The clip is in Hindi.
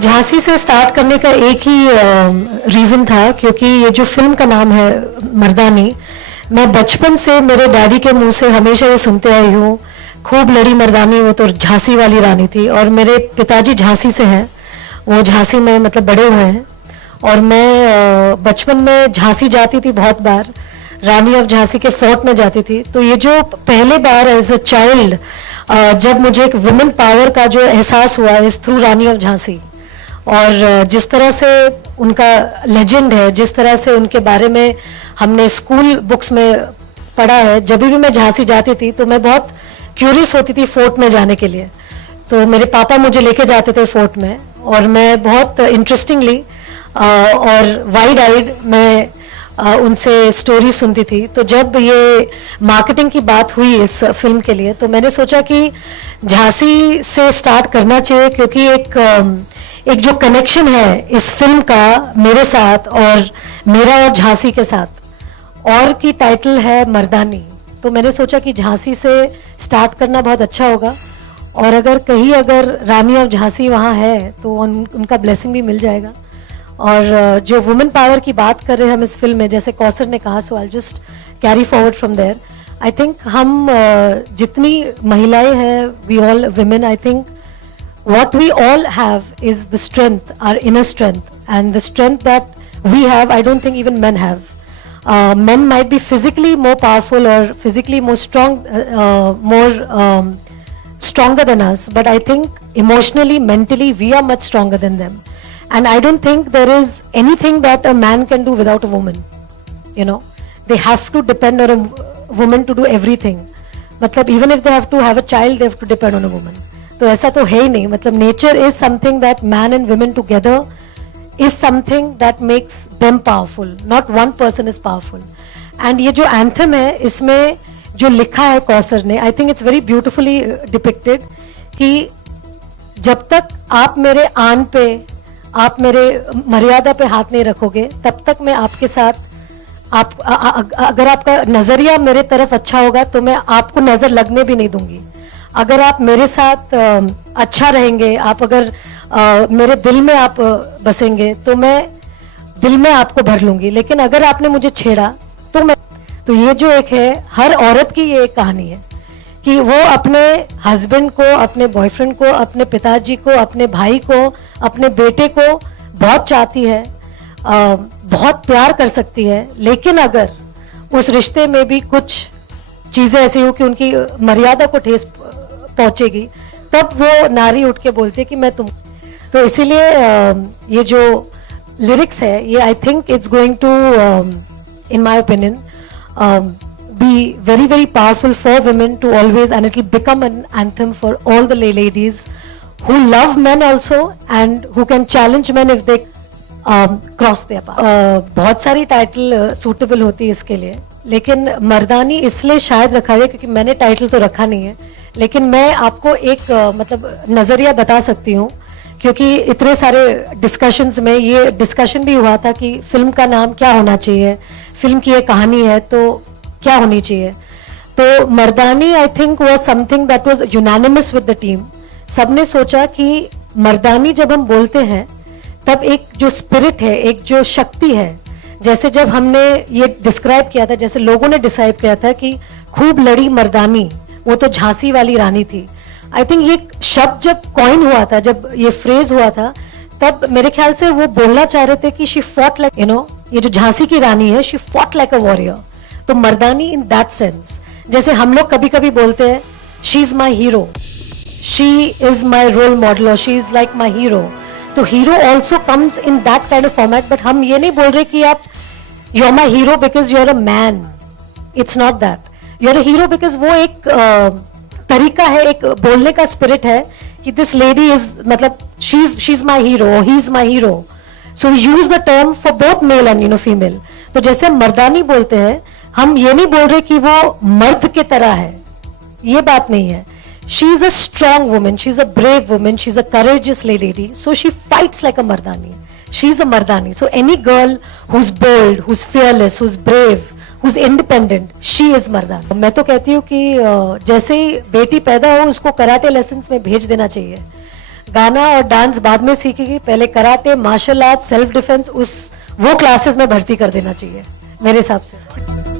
झांसी से स्टार्ट करने का एक ही रीज़न था, क्योंकि ये जो फिल्म का नाम है मर्दानी, मैं बचपन से मेरे डैडी के मुंह से हमेशा ये सुनते आई हूँ, खूब लड़ी मर्दानी, वो तो झांसी वाली रानी थी। और मेरे पिताजी झांसी से हैं, वो झांसी में मतलब बड़े हुए हैं। और मैं बचपन में झांसी जाती थी बहुत बार, रानी ऑफ झांसी के फोर्ट में जाती थी। तो ये जो पहले बार एज अ चाइल्ड जब मुझे एक वुमेन पावर का जो एहसास हुआ इस थ्रू रानी ऑफ झांसी, और जिस तरह से उनका लेजेंड है, जिस तरह से उनके बारे में हमने स्कूल बुक्स में पढ़ा है, जब भी मैं झांसी जाती थी तो मैं बहुत क्यूरियस होती थी फोर्ट में जाने के लिए। तो मेरे पापा मुझे लेके जाते थे फोर्ट में, और मैं बहुत इंटरेस्टिंगली और वाइड आइड मैं उनसे स्टोरी सुनती थी। तो जब ये मार्केटिंग की बात हुई इस फिल्म के लिए, तो मैंने सोचा कि झांसी से स्टार्ट करना चाहिए, क्योंकि एक जो कनेक्शन है इस फिल्म का मेरे साथ और मेरा और झांसी के साथ, और की टाइटल है मर्दानी। तो मैंने सोचा कि झांसी से स्टार्ट करना बहुत अच्छा होगा, और अगर रानी ऑफ झांसी वहाँ है तो उनका ब्लेसिंग भी मिल जाएगा। और जो वुमेन पावर की बात कर रहे हैं हम इस फिल्म में, जैसे कौसर ने कहा, so I just carry forward from there. I think हम जितनी महिलाएं हैं, we all women, I think what we all have is the strength, our inner strength, and the strength that we have, I don't think even men have. Men might be physically more powerful or physically more strong, stronger than us, but I think emotionally, mentally, we are much stronger than them. And I don't think there is anything that a man can do without a woman. You know, they have to depend on a woman to do everything. मतलब even if they have to have a child, they have to depend on a woman. तो ऐसा तो है ही नहीं। मतलब nature is something that man and women together is something that makes them powerful, not one person is powerful. And ये जो एंथम है, इसमें जो लिखा है कौसर ने, आई think it's very beautifully depicted, कि जब तक आप मेरे आन पे, आप मेरे मर्यादा पे हाथ नहीं रखोगे, तब तक मैं आपके साथ, अगर आपका नजरिया मेरे तरफ अच्छा होगा तो मैं आपको नजर लगने भी नहीं दूंगी। अगर आप मेरे साथ अच्छा रहेंगे, आप अगर मेरे दिल में आप बसेंगे, तो मैं दिल में आपको भर लूंगी। लेकिन अगर आपने मुझे छेड़ा तो ये जो एक है, हर औरत की ये एक कहानी है कि वो अपने हस्बैंड को, अपने बॉयफ्रेंड को, अपने पिताजी को, अपने भाई को, अपने बेटे को बहुत चाहती है, बहुत प्यार कर सकती है, लेकिन अगर उस रिश्ते में भी कुछ चीजें ऐसी हो कि उनकी मर्यादा को ठेस पहुंचेगी, तब वो नारी उठ के बोलती है कि मैं तुम। तो इसीलिए ये जो लिरिक्स है, ये I think it's going to, in my opinion, be very very powerful for women to always, and it will become an anthem for all the ladies who love men also and who can challenge men if they cross their path. बहुत सारी टाइटल सूटेबल होती है इसके लिए, लेकिन मर्दानी इसलिए शायद रखा गया क्योंकि मैंने टाइटल तो रखा नहीं है, लेकिन मैं आपको एक मतलब नज़रिया बता सकती हूँ, क्योंकि इतने सारे डिस्कशंस में ये डिस्कशन भी हुआ था कि फिल्म का नाम क्या होना चाहिए, फिल्म की ये कहानी है तो क्या होनी चाहिए। तो Mardaani I think was something that was unanimous with the team. सबने सोचा कि मर्दानी जब हम बोलते हैं तब एक जो स्पिरिट है, एक जो शक्ति है, जैसे जब हमने ये डिस्क्राइब किया था, जैसे लोगों ने डिसाइड किया था कि खूब लड़ी मर्दानी, वो तो झांसी वाली रानी थी। आई थिंक ये शब्द जब कॉइन हुआ था, जब ये फ्रेज हुआ था, तब मेरे ख्याल से वो बोलना चाह रहे थे कि she fought like, you know, ये जो झांसी की रानी है, she fought like a warrior. तो मर्दानी इन दैट सेंस, जैसे हम लोग कभी कभी बोलते हैं she is my hero, she is my role model, और she is like my hero. तो hero also comes in that kind of format, but हम ये नहीं बोल रहे कि आप you are my hero because you are a man. It's not that, you are a hero because वो एक तरीका है, एक बोलने का स्पिरिट है कि दिस लेडी इज, मतलब she is my hero, he is my hero. So use the term for both male and female. तो जैसे हम मर्दानी बोलते हैं, हम ये नहीं बोल रहे कि वो मर्द के तरह है, ये बात नहीं है। She is a strong woman, she is a brave woman, she is a courageous lady, so she fights like a mardani. She is a mardani. So any girl who's bold, who's fearless, who's brave, who's independent, she is mardani. मैं तो कहती हूँ कि जैसे ही बेटी पैदा हो उसको कराटे लेसन्स में भेज देना चाहिए, गाना और डांस बाद में सीखेगी, पहले karate, martial art, self defence, वो क्लासेस में भर्ती कर देना चाहिए मेरे हिसाब से।